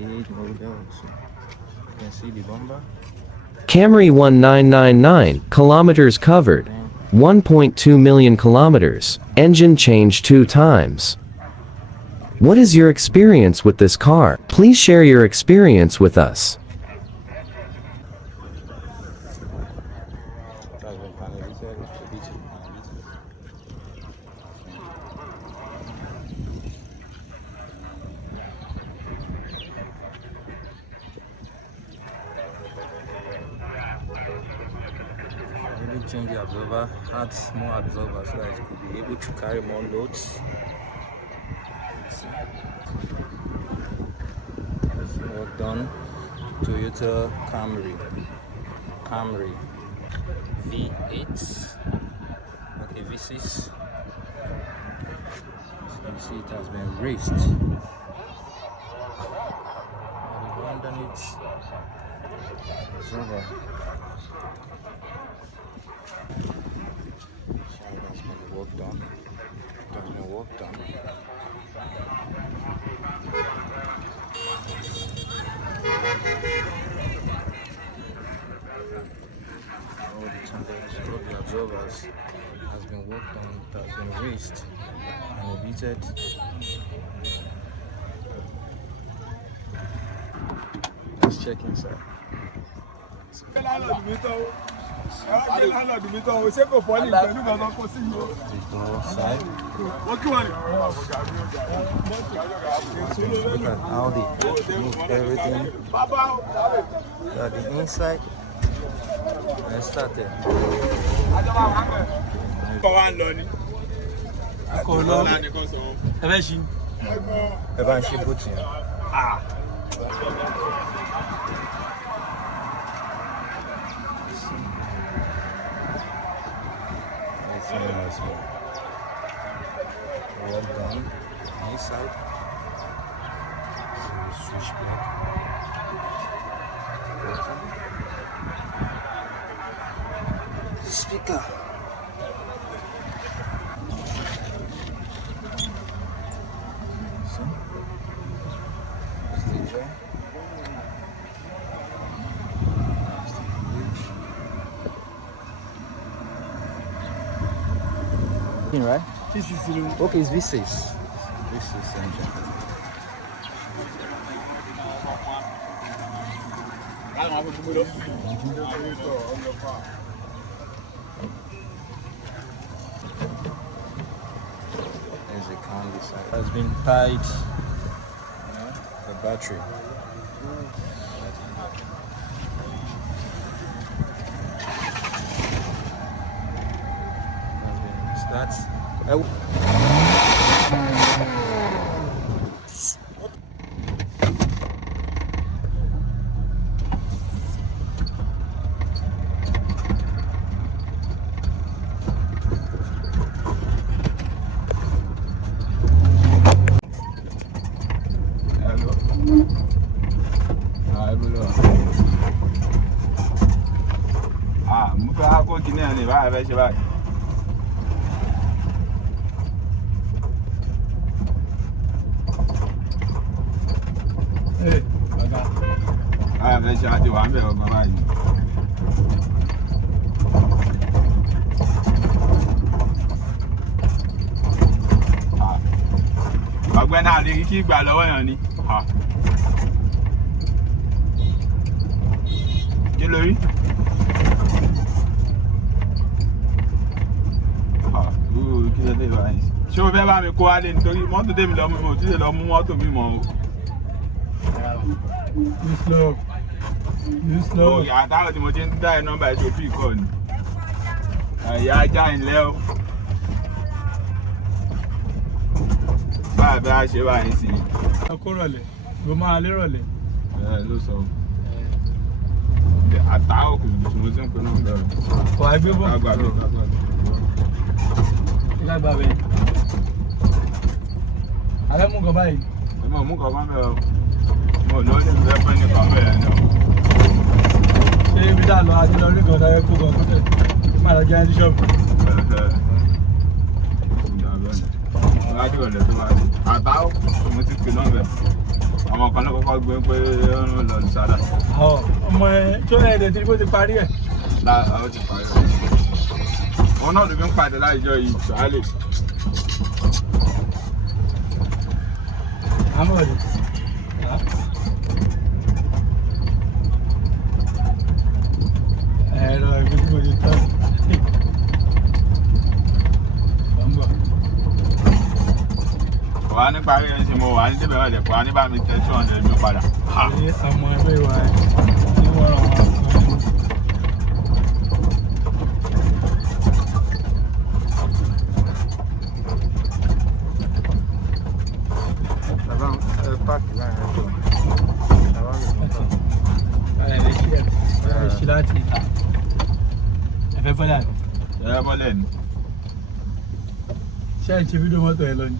gauge model, so you can see the bumper. Camry 1999, kilometers covered, 1.2 million kilometers, engine changed 2 times. What is your experience with this car? Please share your experience with us. Maybe change the absorber, add more absorber so that it could be able to carry more loads. That's work done. Toyota Camry V8, okay, V6. So you see it has been raised. And underneath is over. So that's been work done. That's been work done. All the tendons, all the absorbers has been worked on, it has been raised and repeated. Let's check inside. The door side. Look at how they move everything. The inside. Let's start it. Well done. Inside. Switch back. Speaker. Right? Okay, it's V6. V6 engine. There's a Camry side. Has been tied, the battery. That's ọgbẹ́ náà lè kí gbà lọ́wọ́ yàn ni. Kí ló rí? Kí ló dé báyìí? Ṣé o fẹ́ bá mi kó wálé nítorí mọ́tò tèmi lọ́mú mi ò tí lè lọ mú mọ́tò mi mọ́ o. Slow. Àtàwọn tí mo ti ń dá ẹ nọ́mbà ẹ̀ṣọ́ fi kọ́ ni. Ìyá ajá ìlẹ́ o. Báyìí bá a ṣe báyìí sí. Ọkọ rọ̀lẹ́, ló máa lé rọ̀lẹ́. Ló sọ. Àtàwọn kò tí mo ti ń pinnu ń bẹ̀rẹ̀. Kò wá gbé bọ́. Lágbà bẹ́ẹ̀. Alẹ́ mú nǹkan báyìí. Mo mú nǹkan bẹ́ẹ̀ o. Mo lọ ní ìfẹ́ pẹ́ nìkan bẹ́ẹ̀ ni. Ṣé ibi tá a lọ àti lọ rí nǹkan dáyẹ kó gan kótẹ́? Máa lọ jẹ́ ẹni ṣọ́ọ̀bù. Lájú ọ̀lẹ́ tó máa ní. Àtàwọn mo ti pinnu bẹ́ẹ̀. ọmọ kan ló kọ́kọ́ gbé pé ó ń lọ sára. ọmọ ẹ tó ẹ̀ẹ́dẹ̀ tí kò ti parí ẹ̀. Ó ti parí ẹ̀. Òun náà ló fi ń pàdé láìjọ yìí ṣáálè. Amọ̀dé. Ẹ̀rọ ibi tí mo ti tọ́. Wà á ní parí ẹ̀ ṣe mo wà á ní débẹ̀ ọ̀dẹ̀ kó wà á ní bá mi tẹ́ 200 mi padà. Ṣé ọmọ ẹgbẹ́ ìwà ẹ̀ ní wọ́n ràn wọ́n? Páàkì láàrin ẹ̀kọ́. Ṣí láti ìta. Ẹ fẹ́ bọ́lá ni? Ẹ bọ́lẹ̀ ni. Ṣé ẹ̀ ń ṣe fídíò mọ́tò ẹ lọ ni?